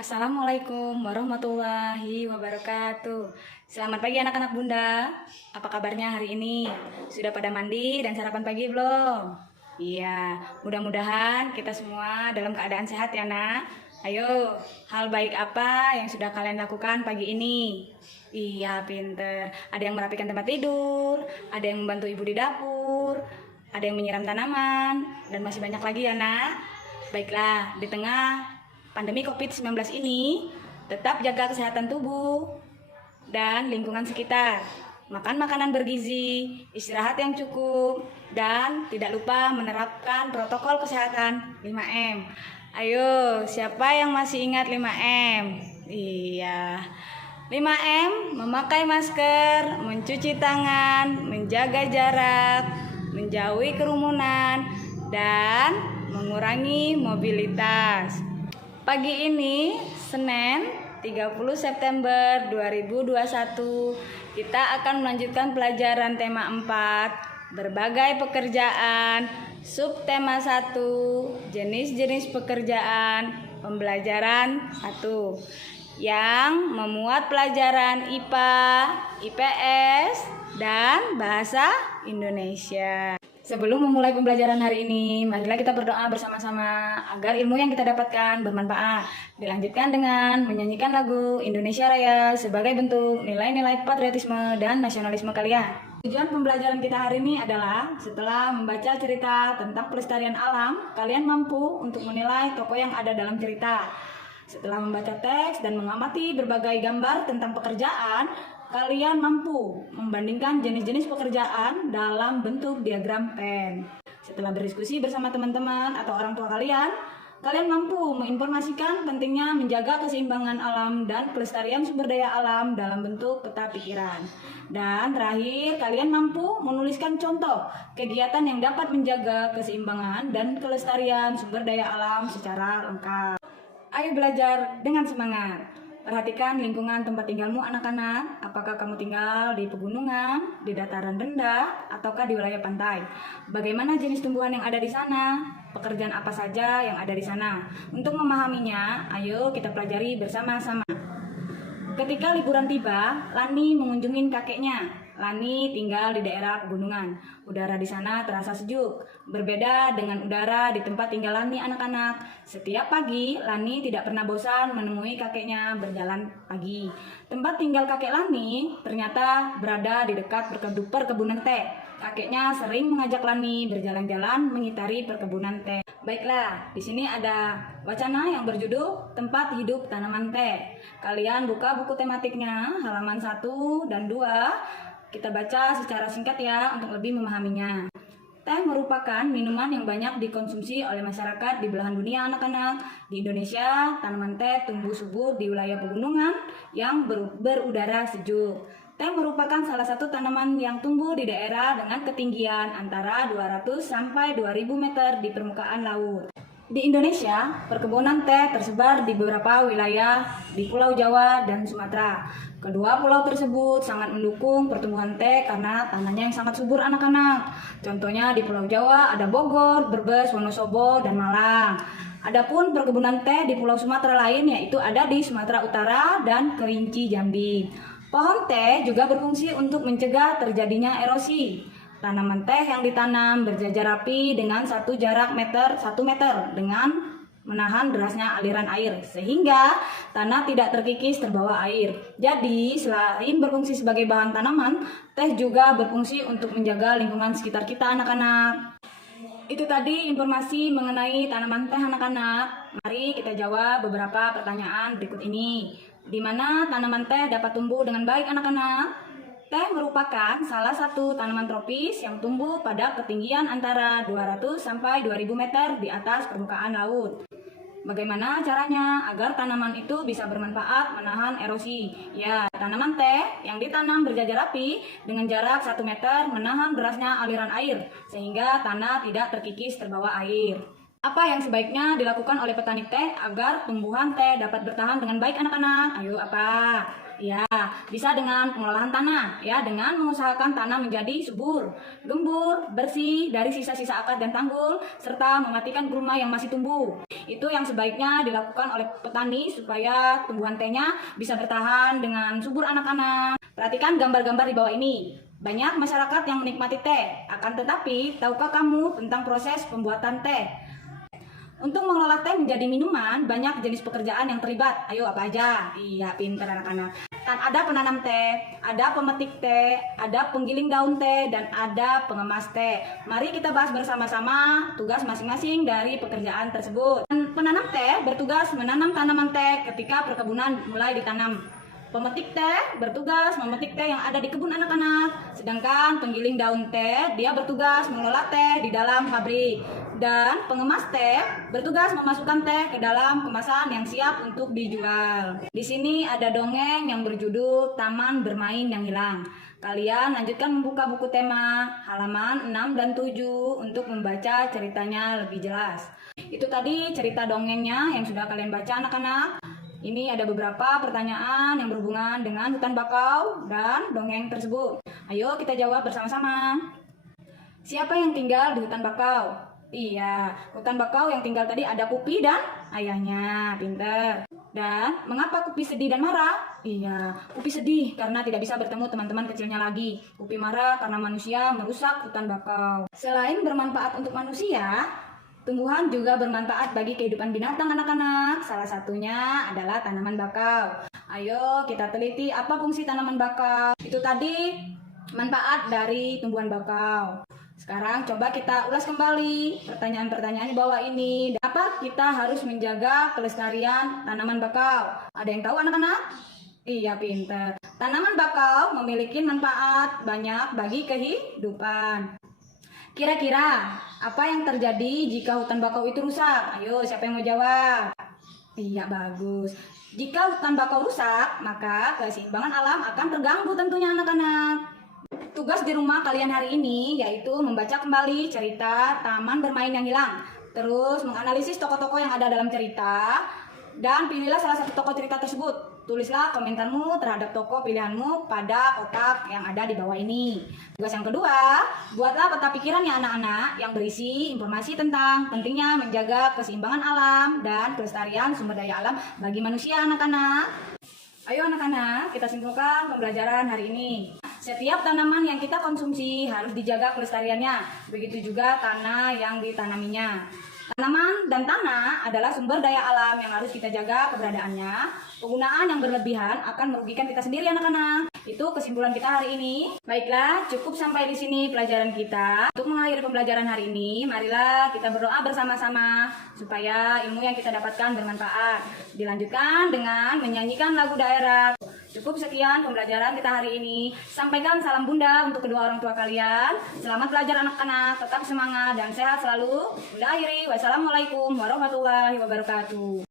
Assalamualaikum warahmatullahi wabarakatuh. Selamat pagi anak-anak bunda. Apa kabarnya hari ini? Sudah pada mandi dan sarapan pagi belum? Iya, mudah-mudahan kita semua dalam keadaan sehat ya nak. Ayo, hal baik apa yang sudah kalian lakukan pagi ini? Iya, pinter. Ada yang merapikan tempat tidur, ada yang membantu ibu di dapur, ada yang menyiram tanaman, dan masih banyak lagi ya nak. Baiklah, di tengah pandemi COVID-19 ini, tetap jaga kesehatan tubuh dan lingkungan sekitar. Makan makanan bergizi, istirahat yang cukup, dan tidak lupa menerapkan protokol kesehatan 5M. Ayo, siapa yang masih ingat 5M? Iya. 5M, memakai masker, mencuci tangan, menjaga jarak, menjauhi kerumunan, dan mengurangi mobilitas. Pagi ini, Senin 30 September 2021, kita akan melanjutkan pelajaran tema 4, berbagai pekerjaan, subtema 1, jenis-jenis pekerjaan, pembelajaran 1, yang memuat pelajaran IPA, IPS, dan Bahasa Indonesia. Sebelum memulai pembelajaran hari ini, marilah kita berdoa bersama-sama agar ilmu yang kita dapatkan bermanfaat. Dilanjutkan dengan menyanyikan lagu Indonesia Raya sebagai bentuk nilai-nilai patriotisme dan nasionalisme kalian. Tujuan pembelajaran kita hari ini adalah setelah membaca cerita tentang pelestarian alam, kalian mampu untuk menilai tokoh yang ada dalam cerita. Setelah membaca teks dan mengamati berbagai gambar tentang pekerjaan, kalian mampu membandingkan jenis-jenis pekerjaan dalam bentuk diagram pen. Setelah berdiskusi bersama teman-teman atau orang tua kalian mampu menginformasikan pentingnya menjaga keseimbangan alam dan kelestarian sumber daya alam dalam bentuk peta pikiran. Dan terakhir, kalian mampu menuliskan contoh kegiatan yang dapat menjaga keseimbangan dan kelestarian sumber daya alam secara lengkap. Ayo belajar dengan semangat. Perhatikan lingkungan tempat tinggalmu anak-anak. Apakah kamu tinggal di pegunungan, di dataran rendah, ataukah di wilayah pantai? Bagaimana jenis tumbuhan yang ada di sana? Pekerjaan apa saja yang ada di sana? Untuk memahaminya, ayo kita pelajari bersama-sama. Ketika liburan tiba, Lani mengunjungi kakeknya. Lani tinggal di daerah pegunungan. Udara di sana terasa sejuk, berbeda dengan udara di tempat tinggal Lani anak-anak. Setiap pagi, Lani tidak pernah bosan menemui kakeknya berjalan pagi. Tempat tinggal kakek Lani ternyata berada di dekat perkebunan teh. Kakeknya sering mengajak Lani berjalan-jalan mengitari perkebunan teh. Baiklah, di sini ada wacana yang berjudul Tempat Hidup Tanaman Teh. Kalian buka buku tematiknya, halaman 1 dan 2. Kita baca secara singkat ya untuk lebih memahaminya. Teh merupakan minuman yang banyak dikonsumsi oleh masyarakat di belahan dunia anak-anak. Di Indonesia, tanaman teh tumbuh subur di wilayah pegunungan yang berudara sejuk. Teh merupakan salah satu tanaman yang tumbuh di daerah dengan ketinggian antara 200 sampai 2000 meter di permukaan laut. Di Indonesia, perkebunan teh tersebar di beberapa wilayah di Pulau Jawa dan Sumatera. Kedua pulau tersebut sangat mendukung pertumbuhan teh karena tanahnya yang sangat subur anak-anak. Contohnya di Pulau Jawa ada Bogor, Brebes, Wonosobo, dan Malang. Adapun perkebunan teh di Pulau Sumatera lain yaitu ada di Sumatera Utara dan Kerinci Jambi. Pohon teh juga berfungsi untuk mencegah terjadinya erosi. Tanaman teh yang ditanam berjajar rapi dengan satu jarak 1 meter dengan menahan derasnya aliran air sehingga tanah tidak terkikis terbawa air. Jadi selain berfungsi sebagai bahan tanaman, teh juga berfungsi untuk menjaga lingkungan sekitar kita anak-anak. Itu tadi informasi mengenai tanaman teh anak-anak. Mari kita jawab beberapa pertanyaan berikut ini. Di mana tanaman teh dapat tumbuh dengan baik anak-anak? Teh merupakan salah satu tanaman tropis yang tumbuh pada ketinggian antara 200 sampai 2000 meter di atas permukaan laut. Bagaimana caranya agar tanaman itu bisa bermanfaat menahan erosi? Ya, tanaman teh yang ditanam berjajar rapi dengan jarak 1 meter menahan derasnya aliran air sehingga tanah tidak terkikis terbawa air. Apa yang sebaiknya dilakukan oleh petani teh agar tumbuhan teh dapat bertahan dengan baik anak-anak? Ayo apa? Ya, bisa dengan pengolahan tanah, ya, dengan mengusahakan tanah menjadi subur, gembur, bersih dari sisa-sisa akar dan tanggul, serta mematikan gulma yang masih tumbuh. Itu yang sebaiknya dilakukan oleh petani supaya tumbuhan tehnya bisa bertahan dengan subur anak-anak. Perhatikan gambar-gambar di bawah ini. Banyak masyarakat yang menikmati teh, akan tetapi tahukah kamu tentang proses pembuatan teh? Untuk mengelola teh menjadi minuman, banyak jenis pekerjaan yang terlibat. Ayo apa aja? Iya, pintar anak-anak. Dan ada penanam teh, ada pemetik teh, ada penggiling daun teh, dan ada pengemas teh. Mari kita bahas bersama-sama tugas masing-masing dari pekerjaan tersebut. Dan penanam teh bertugas menanam tanaman teh ketika perkebunan mulai ditanam. Pemetik teh bertugas memetik teh yang ada di kebun anak-anak. Sedangkan penggiling daun teh, dia bertugas mengelola teh di dalam pabrik. Dan pengemas teh bertugas memasukkan teh ke dalam kemasan yang siap untuk dijual. Di sini ada dongeng yang berjudul Taman Bermain yang Hilang. Kalian lanjutkan membuka buku tema halaman 6 dan 7 untuk membaca ceritanya lebih jelas. Itu tadi cerita dongengnya yang sudah kalian baca anak-anak. Ini ada beberapa pertanyaan yang berhubungan dengan hutan bakau dan dongeng tersebut. Ayo kita jawab bersama-sama. Siapa yang tinggal di hutan bakau? Iya, hutan bakau yang tinggal tadi ada Kupi dan ayahnya. Pinter. Dan mengapa Kupi sedih dan marah? Iya, Kupi sedih karena tidak bisa bertemu teman-teman kecilnya lagi. Kupi marah karena manusia merusak hutan bakau. Selain bermanfaat untuk manusia, tumbuhan juga bermanfaat bagi kehidupan binatang anak-anak. Salah satunya adalah tanaman bakau. Ayo kita teliti apa fungsi tanaman bakau. Itu tadi manfaat dari tumbuhan bakau. Sekarang coba kita ulas kembali pertanyaan-pertanyaan di bawah ini. Apa kita harus menjaga kelestarian tanaman bakau? Ada yang tahu anak-anak? Iya, pinter. Tanaman bakau memiliki manfaat banyak bagi kehidupan. Kira-kira apa yang terjadi jika hutan bakau itu rusak? Ayo, siapa yang mau jawab? Iya, bagus. Jika hutan bakau rusak, maka keseimbangan alam akan terganggu tentunya anak-anak. Tugas di rumah kalian hari ini yaitu membaca kembali cerita Taman Bermain yang Hilang. Terus menganalisis tokoh-tokoh yang ada dalam cerita dan pilihlah salah satu tokoh cerita tersebut. Tulislah komentarmu terhadap tokoh pilihanmu pada kotak yang ada di bawah ini. Tugas yang kedua, buatlah peta pikiran ya anak-anak yang berisi informasi tentang pentingnya menjaga keseimbangan alam dan kelestarian sumber daya alam bagi manusia anak-anak. Ayo anak-anak, kita simpulkan pembelajaran hari ini. Setiap tanaman yang kita konsumsi harus dijaga kelestariannya. Begitu juga tanah yang ditanaminya. Tanaman dan tanah adalah sumber daya alam yang harus kita jaga keberadaannya. Penggunaan yang berlebihan akan merugikan kita sendiri anak-anak. Itu kesimpulan kita hari ini. Baiklah, cukup sampai di sini pelajaran kita. Untuk mengakhiri pembelajaran hari ini, marilah kita berdoa bersama-sama supaya ilmu yang kita dapatkan bermanfaat. Dilanjutkan dengan menyanyikan lagu daerah. Cukup sekian pembelajaran kita hari ini. Sampaikan salam Bunda untuk kedua orang tua kalian. Selamat belajar anak-anak, tetap semangat dan sehat selalu. Bunda akhiri, wassalamualaikum warahmatullahi wabarakatuh.